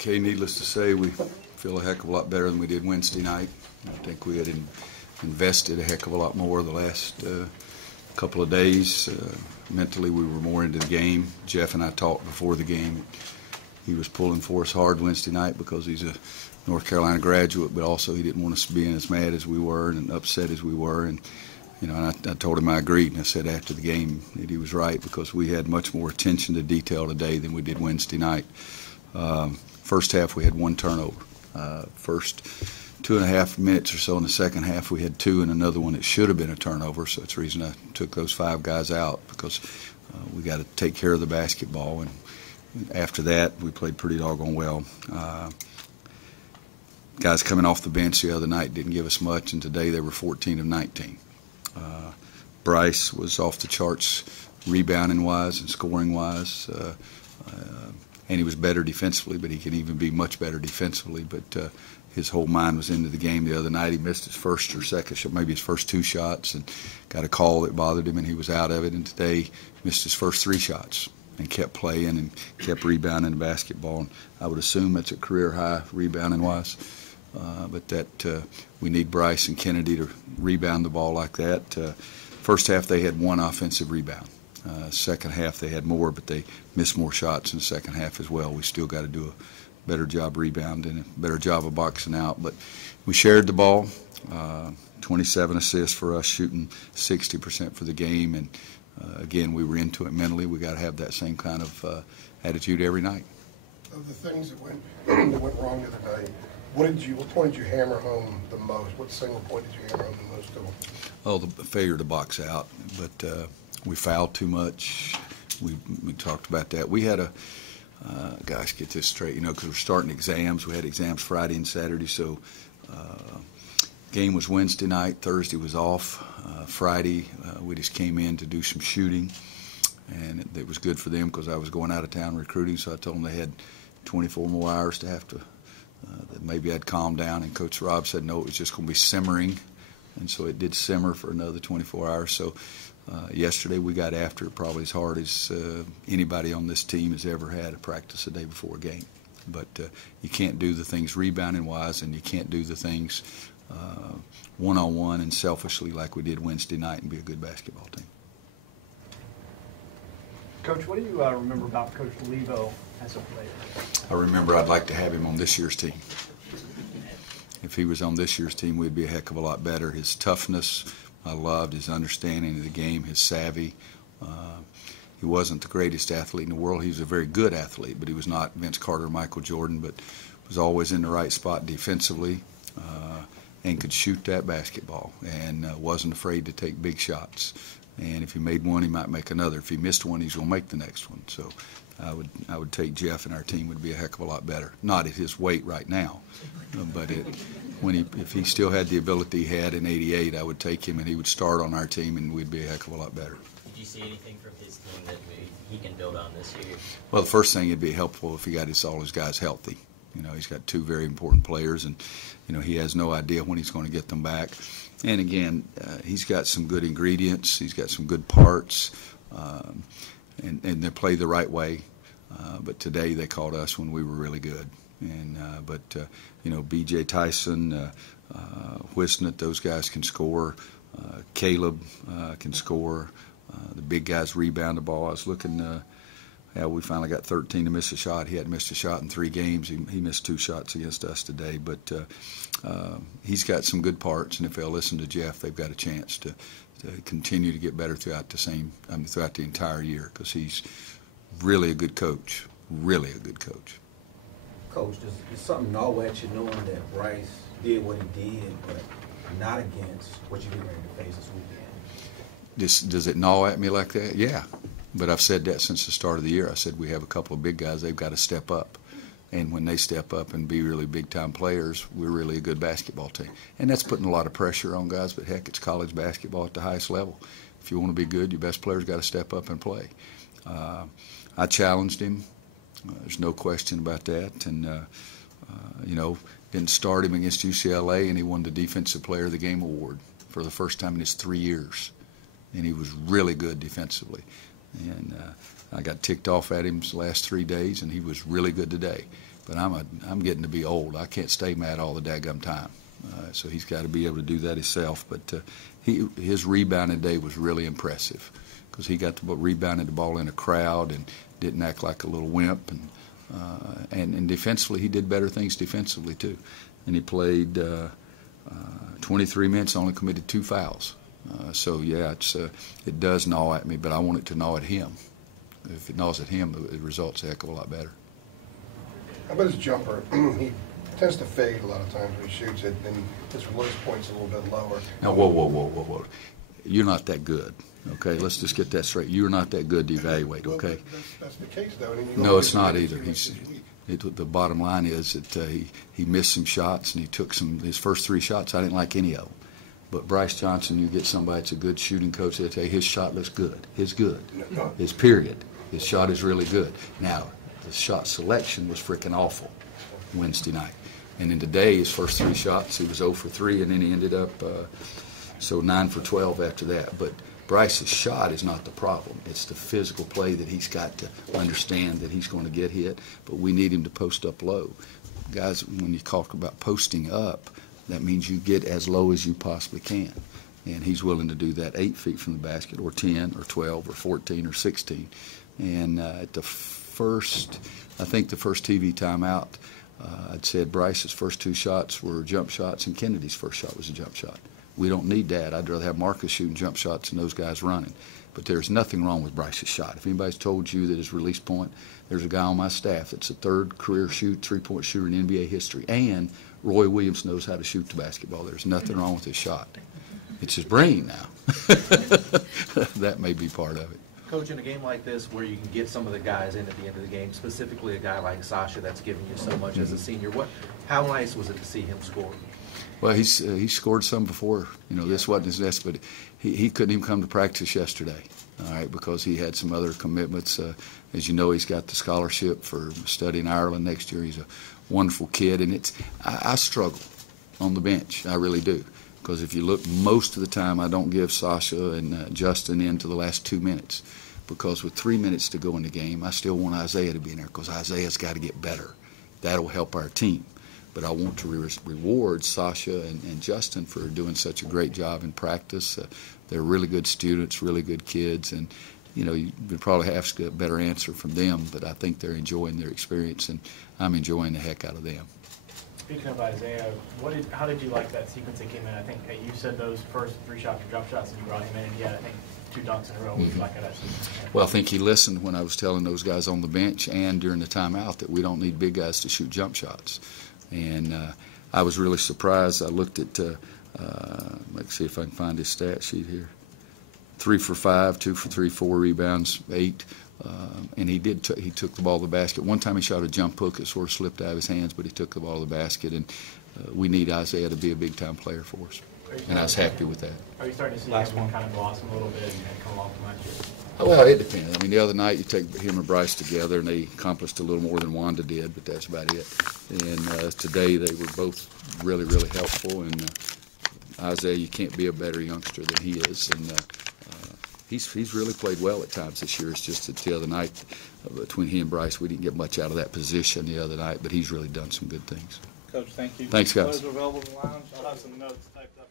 Okay, needless to say, we feel a heck of a lot better than we did Wednesday night. I think we had invested a heck of a lot more the last couple of days. Mentally, we were more into the game. Jeff and I talked before the game. He was pulling for us hard Wednesday night because he's a North Carolina graduate, but also he didn't want us being as mad as we were and upset as we were. And I told him I agreed, and I said after the game that he was right because we had much more attention to detail today than we did Wednesday night. First half, we had one turnover. First 2.5 minutes or so in the second half, we had two and another one that should have been a turnover. So it's the reason I took those 5 guys out because we got to take care of the basketball. And after that, we played pretty doggone well. Guys coming off the bench the other night didn't give us much, and today they were 14 of 19. Bryce was off the charts rebounding-wise and scoring-wise. And he was better defensively, but he can even be much better defensively. But his whole mind was into the game the other night. He missed his first or second shot, maybe his first 2 shots, and got a call that bothered him, and he was out of it. And today he missed his first 3 shots and kept playing and kept rebounding the basketball. And I would assume that's a career high rebounding-wise. But that we need Bryce and Kennedy to rebound the ball like that. First half they had 1 offensive rebound. Second half they had more, but they missed more shots in the second half as well. We still got to do a better job rebounding and a better job of boxing out. But we shared the ball, 27 assists for us, shooting 60% for the game. And, again, we were into it mentally. We got to have that same kind of attitude every night. Of the things that went wrong the other day, what point did you hammer home the most? What single point did you hammer home the most to them? Oh, the failure to box out. But we fouled too much. We talked about that. We had gosh, get this straight, because we're starting exams. We had exams Friday and Saturday, so game was Wednesday night. Thursday was off. Friday, we just came in to do some shooting, and it was good for them because I was going out of town recruiting, so I told them they had 24 more hours to have to, that maybe I'd calm down, and Coach Rob said no, it was just going to be simmering, and so it did simmer for another 24 hours. So yesterday we got after it probably as hard as anybody on this team has ever had a practice a day before a game. But you can't do the things rebounding-wise, and you can't do the things one-on-one and selfishly like we did Wednesday night and be a good basketball team. Coach, what do you remember about Coach Lowe as a player? I remember I'd like to have him on this year's team. If he was on this year's team, we'd be a heck of a lot better. His toughness, I loved his understanding of the game, his savvy. He wasn't the greatest athlete in the world. He was a very good athlete, but he was not Vince Carter, Michael Jordan, but was always in the right spot defensively and could shoot that basketball and wasn't afraid to take big shots. And if he made one, he might make another. If he missed one, he's going to make the next one. So I would take Jeff, and our team would be a heck of a lot better. Not at his weight right now, but if he still had the ability he had in '88, I would take him, and he would start on our team, and we'd be a heck of a lot better. Did you see anything from his team that maybe he can build on this year? Well, the first thing, it'd be helpful if he got all his guys healthy. He's got 2 very important players, and he has no idea when he's going to get them back. And again, he's got some good ingredients. He's got some good parts, and they play the right way. But today they caught us when we were really good. And B.J. Tyson, Wisnett, those guys can score. Caleb can score. The big guys rebound the ball. I was looking. We finally got 13 to miss a shot. He hadn't missed a shot in 3 games. He missed 2 shots against us today. But he's got some good parts, and if they'll listen to Jeff, they've got a chance to continue to get better throughout the entire year because he's really a good coach. Really a good coach. Coach, does something gnaw at you knowing that Bryce did what he did, but not against what you're getting ready to face this weekend? Does it gnaw at me like that? Yeah. But I've said that since the start of the year. I said we have a couple of big guys. They've got to step up. And when they step up and be really big-time players, we're really a good basketball team. And that's putting a lot of pressure on guys, but heck, it's college basketball at the highest level. If you want to be good, your best players got to step up and play. I challenged him. There's no question about that. And, didn't start him against UCLA, and he won the Defensive Player of the Game award for the first time in his 3 years. And he was really good defensively. And I got ticked off at him the last 3 days, and he was really good today. But I'm getting to be old. I can't stay mad all the daggum time. So he's got to be able to do that himself. But his rebounding day was really impressive because he got to rebounded the ball in a crowd and didn't act like a little wimp. And defensively, he did better things defensively too. And he played 23 minutes, only committed 2 fouls. So yeah, it does gnaw at me, but I want it to gnaw at him. If it gnaws at him, the result's a heck of a lot better. How about his jumper? He tends to fade a lot of times when he shoots it, and his release point's a little bit lower. Now, whoa. You're not that good, okay? Let's just get that straight. You're not that good to evaluate, okay? Well, that's the case, though. No, it's not either. The bottom line is that he missed some shots, and he took his first 3 shots. I didn't like any of them. But Bryce Johnson, you get somebody that's a good shooting coach, they'll tell you his shot looks good. His good. His period. His shot is really good. Now, the shot selection was freaking awful Wednesday night. And in today, his first 3 shots, he was 0 for 3, and then he ended up 9 for 12 after that. But Bryce's shot is not the problem. It's the physical play that he's got to understand that he's going to get hit, but we need him to post up low. Guys, when you talk about posting up, that means you get as low as you possibly can. And he's willing to do that 8 feet from the basket, or 10, or 12, or 14, or 16. And at the first, I think the first TV timeout, I'd said Bryce's first 2 shots were jump shots, and Kennedy's first shot was a jump shot. We don't need that. I'd rather have Marcus shooting jump shots and those guys running. But there's nothing wrong with Bryce's shot. If anybody's told you that his release point, there's a guy on my staff that's a 3rd career 3-point shooter in NBA history, and Roy Williams knows how to shoot the basketball. There's nothing wrong with his shot. It's his brain now. That may be part of it. Coach, in a game like this where you can get some of the guys in at the end of the game, specifically a guy like Sasha that's given you so much as a senior, how nice was it to see him score? Well, he scored some before. This wasn't his best, but he couldn't even come to practice yesterday, all right, because he had some other commitments. As you know, he's got the scholarship for studying Ireland next year. He's a wonderful kid, and I struggle on the bench. I really do. Because if you look, most of the time I don't give Sasha and Justin into the last 2 minutes, because with 3 minutes to go in the game, I still want Isaiah to be in there because Isaiah's got to get better. That'll help our team. But I want to reward Sasha and Justin for doing such a great job in practice. They're really good students, really good kids, and you would probably have a better answer from them, but I think they're enjoying their experience, and I'm enjoying the heck out of them. Speaking of Isaiah, how did you like that sequence that came in? I think you said those first 3 shots were jump shots, and you brought him in, and he had, I think, 2 dunks in a row. What did you like that sequence? Well, I think he listened when I was telling those guys on the bench and during the timeout that we don't need big guys to shoot jump shots. And I was really surprised. I looked at, let's see if I can find his stat sheet here. 3 for 5, 2 for 3, 4 rebounds, 8. And he took the ball to the basket. One time he shot a jump hook. It sort of slipped out of his hands, but he took the ball to the basket. And we need Isaiah to be a big-time player for us. And I was happy with that. Are you starting to see him kind of blossom a little bit and come along from last year? Well, it depends. I mean, the other night you take him and Bryce together, and they accomplished a little more than Wanda did, but that's about it. And today they were both really, really helpful. And Isaiah, you can't be a better youngster than he is. And he's really played well at times this year. It's just that the other night between he and Bryce, we didn't get much out of that position the other night, but he's really done some good things. Coach, thank you. Thanks, guys. Those are available in the lounge. I'll have some notes typed up.